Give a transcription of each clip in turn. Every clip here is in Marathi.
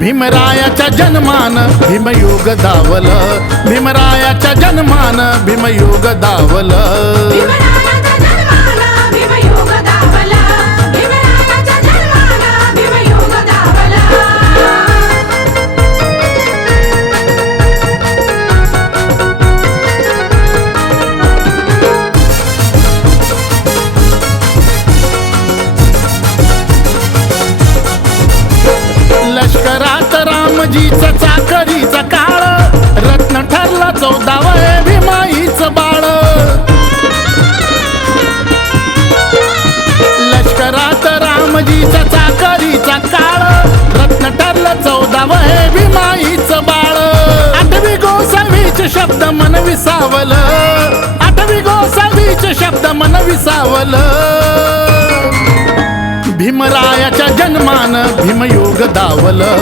भीमरायाच्या जन्मान भीमयुग दावलं, भीमरायाच्या जन्मान भीमयुग दावलं। लष्करात रामजीचा चाकरीचा काळ, रत्न ठरला 14वं भीमाईचं बाळ। लष्करात रामजीचा चाकरीचा काळ, रत्न ठरलं 14वं भीमाईचं बाळ। 8वी गोसावीचे शब्द मन विसावलं, 8वी गोसावीचे शब्द मन विसावलं। भीमरायाच्या जन्मान भीमयुग दावलं,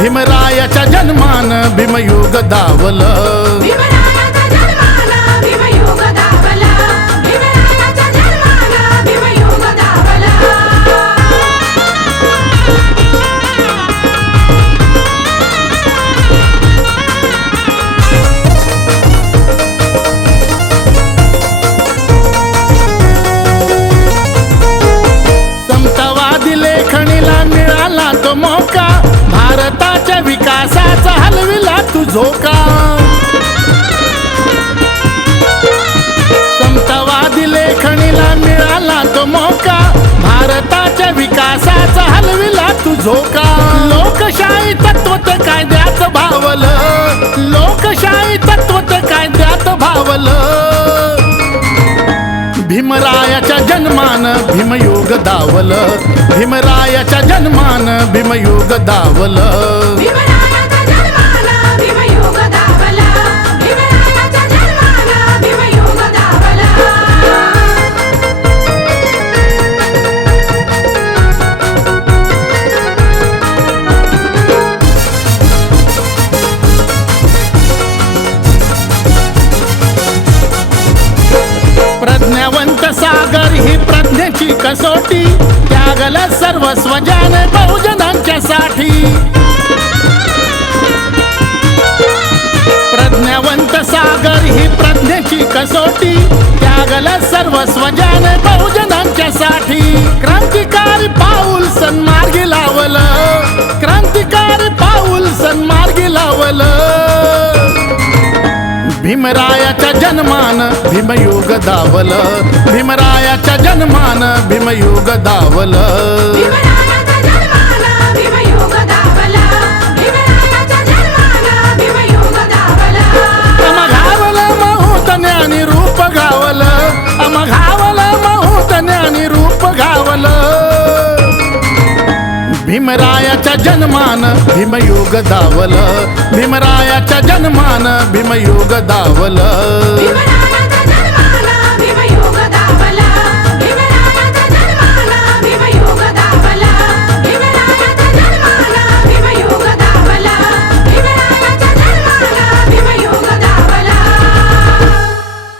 भीमरायाच्या जन्मान भीमयुग दावलं। मोका भारताच्या विकासाचा हलविला तू झोका। समतावादी लेखणीला मिळाला तो मोका, भारताच्या विकासाचा हलविला तू झोका। लोकशाही तत्वत कायद्यात भावलं, लोकशाही तत्वत कायद्यात भावलं। भीमरायाच्या जन्मान भीमयुग दावलं, भीमरायाच्या जन्मान भीमयुग दावलं। प्रज्ञावंत सागर ही प्रज्ञेची कसोटी, त्यागला सर्वस्व ज्याने बहुजनांच्या साठी। प्रज्ञावंत सागर ही प्रज्ञेची कसोटी, त्यागला सर्वस्व ज्याने बहुजनांच्या साठी। क्रांतिकारी पाऊल सन्मार्गी लावलं, क्रांतिकारी पाऊल सन्मार्गी लावलं। भीमरायाच्या जन्मान भीमयुग दावलं, भीमरायाच्या जन्मान भीमयुग दावलं। अमघावलं महूत ज्ञानी रूप गावलं, अमघावलं महूत ज्ञानी रूप गावलं। भीमरायाच्या जन्मान भीमयुग दावलं, भीमरायाच्या जन्मान भीमयुग दावलं।